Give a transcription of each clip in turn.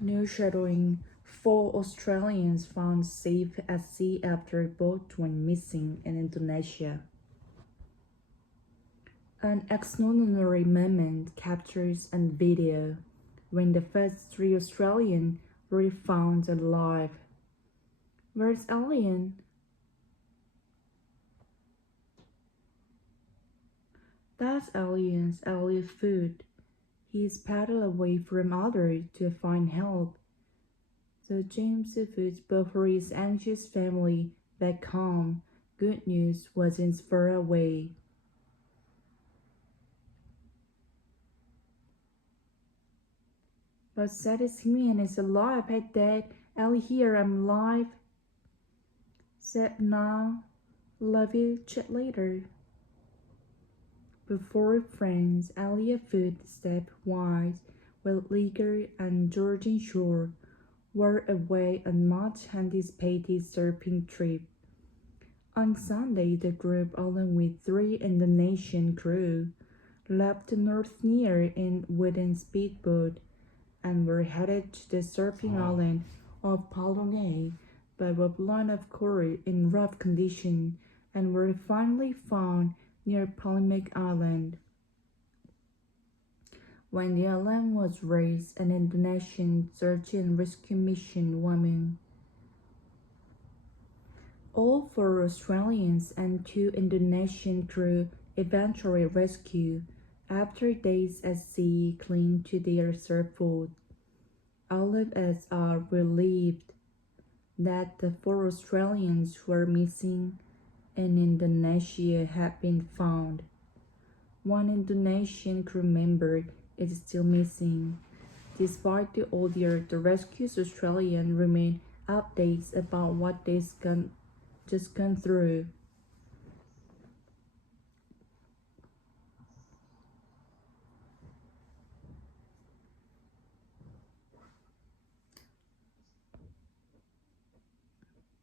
News-shadowing: 4 Australians found safe at sea after boat went missing in Indonesia. An extraordinary moment captures on video when the first 3 Australians were found alive. Where's Alien? That's Alien's food. He's paddled away from others to find help. So James Foods but for his anxious family back home. Good news wasn't far away. But saddest man is alive. Hey Dad, Ellie here, I'm alive. Said now, love you, chat later. Before friends, Elliot Food stepped wide while Liger and Georgian Shore were away on much anticipated surfing trip. On Sunday, the group, along with 3 Indonesian crew, left North Near in wooden speedboat and were headed to the surfing island of Palonge, but were blown off course in rough conditions and were finally found near Palmic Island. When the alarm was raised, an Indonesian search and rescue mission woman. All 4 Australians and 2 Indonesian crew eventually rescued after days at sea clinging to their surfboard. All of us are relieved that the 4 Australians who are missing in Indonesia have been found. One Indonesian crew member is still missing. Despite the ordeal, the rescued Australians remain updates about what they've just gone through.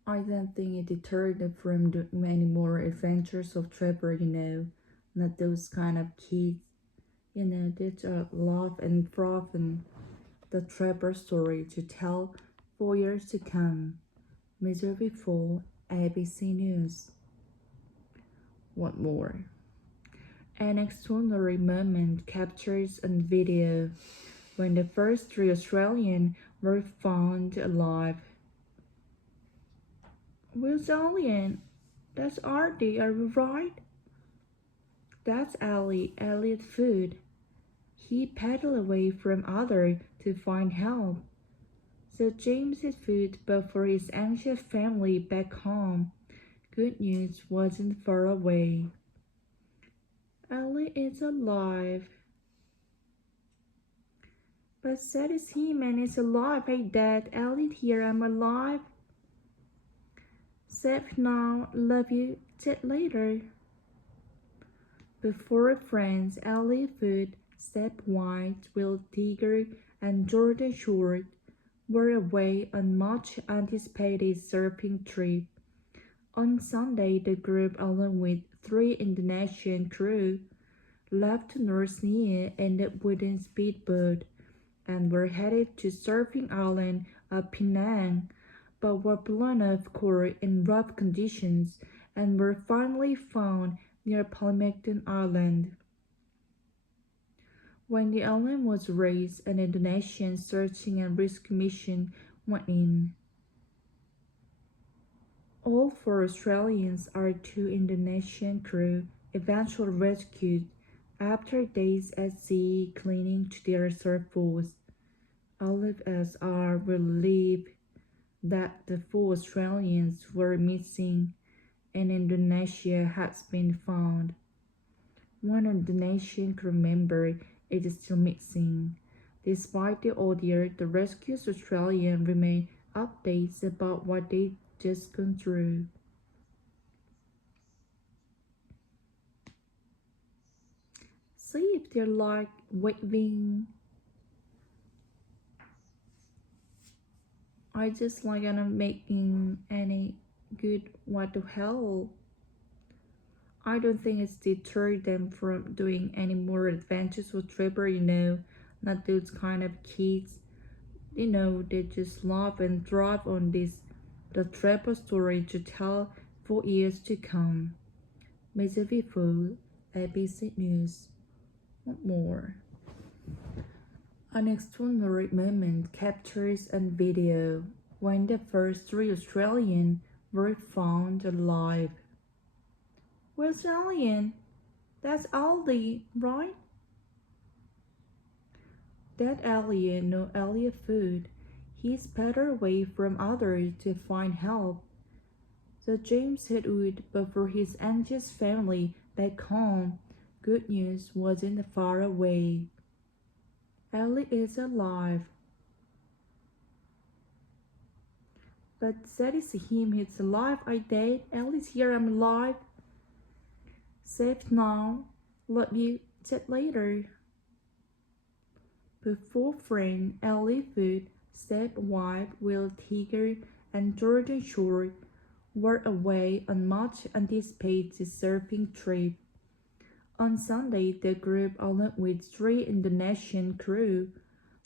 I don't think it deterred them from doing any more adventures of travel, not those kind of kids, that love and frothing the travel story to tell for years to come. Missouri 4, ABC News. What more? An extraordinary moment captures on video when the first 3 Australians were found alive. Where's Alien? That's Artie, are you right? That's Elliot Food. He paddled away from others to find help. So James's food, but for his anxious family back home, good news wasn't far away. Ellie is alive. But sad is him and is alive. Hey Dad, Elliot here, I'm alive. Safe now, love you, chat later. Before friends, Ellie Food, Step White, Will Tiger, and Jordan Short were away on much anticipated surfing trip. On Sunday, the group, along with 3 Indonesian crew, left North Nia in the wooden speedboat and were headed to surfing island of Penang, but were blown off course in rough conditions and were finally found near Palmecton Island. When the alarm was raised, an Indonesian searching and rescue mission went in. All 4 Australians and 2 Indonesian crew eventually rescued after days at sea clinging to their surfboards. All of us are relieved that the 4 Australians who were missing in Indonesia has been found. One Indonesian crew member is still missing. Despite the ordeal, the rescued Australians remain updates about what they just gone through. See if they're like waving. I just like not making any good. What the hell? I don't think it's deterred them from doing any more adventures with Trevor, not those kind of kids. They just laugh and thrive on the travel story to tell for years to come. Misery Food, ABC News. What more? An extraordinary moment captures on video when the first three Australians were found alive. Where's Alien? That's Aldi, right? That alien, no alien food. He's better away from others to find help. So James Hedwood, but for his anxious family back home, good news wasn't far away. Ellie is alive. But that is him, he's alive, I dead. Ellie's here, I'm alive. Safe now. Love you, chat later. Before friend Ellie Food, stepwife Will Tiger, and Jordan Shore were away on much anticipated surfing trip. On Sunday, the group, along with three Indonesian crew,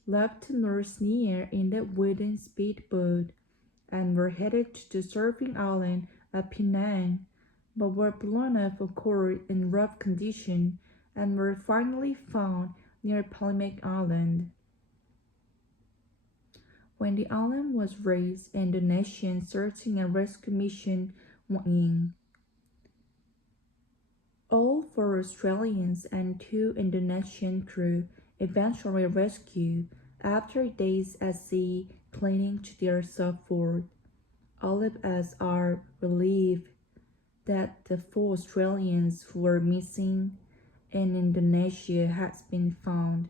left to North Near in the wooden speedboat and were headed to the surfing island at Penang, but were blown off a course in rough condition and were finally found near Palmek Island. When the island was raised, Indonesian searching and rescue mission went in. All four Australians and two Indonesian crew eventually rescued after days at sea clinging to their surfboard. All of us are relieved that the four Australians who were missing in Indonesia has been found.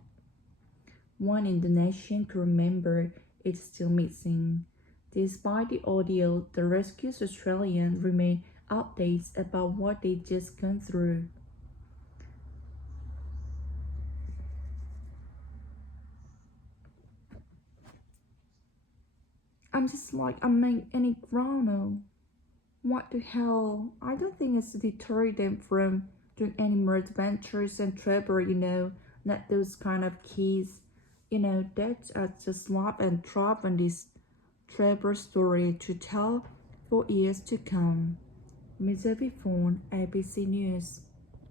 One Indonesian crew member is still missing. Despite the ordeal, the rescued Australians remain updates about what they just gone through. I'm any grown. What the hell? I don't think it's to deter them from doing any more adventures and travel, not those kind of kids. That's just laugh and thrive on this travel story to tell for years to come. Misery Phone, ABC News.